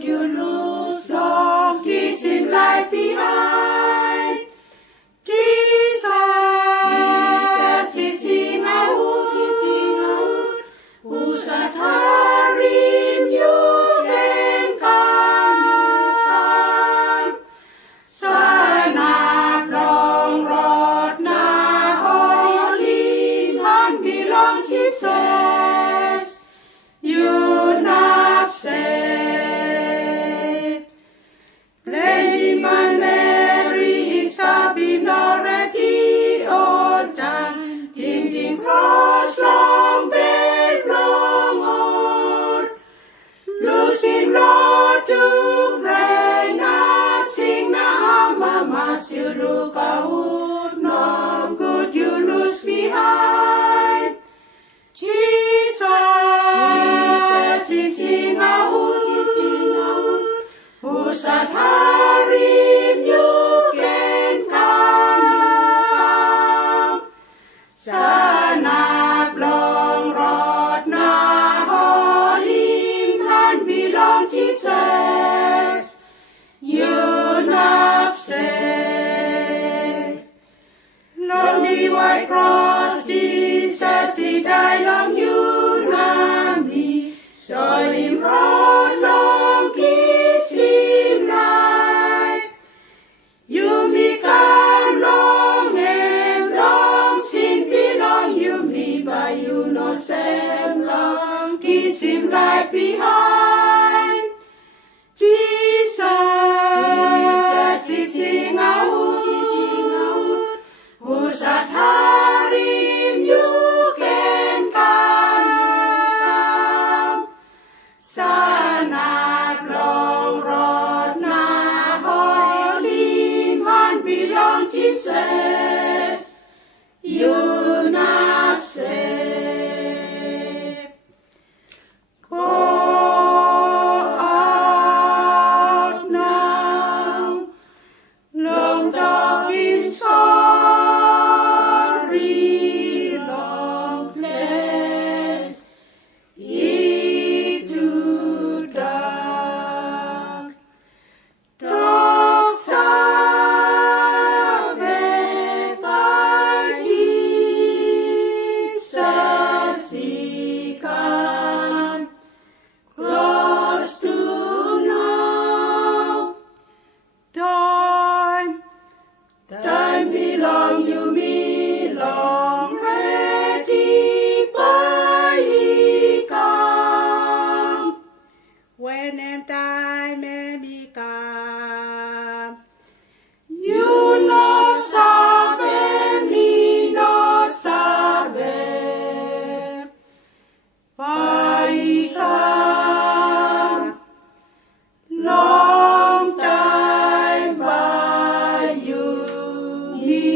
could you lose long kissing life behind? Jesus is in out, who's at Harim you can come. Sana long road na holy man belong Jesus. You not say. Playing by Mary is been already all done. Thinking cross long bed long old. Losing Lotu Reina sing na mama still look out. No good you lose behind. Jesus is in out, who's at Harim you can come. Sana long road na holy man belong Jesus. You not say. Long the white cross Jesus he died long you na me. Saw him road long kiss him light. You me come long and long sin belong you me by you no same long kiss him light behind. Jesus is sing out, who's at Harim you can come. Sana long road na holy man belong Jesus. You not say. Go out now, long talking sorry, long place, into dark. Dogs are by Jesus he come close to now. Time belong you me long ready by he come. When and time may come, you no sabe, me no sabe. By come, long time by you, me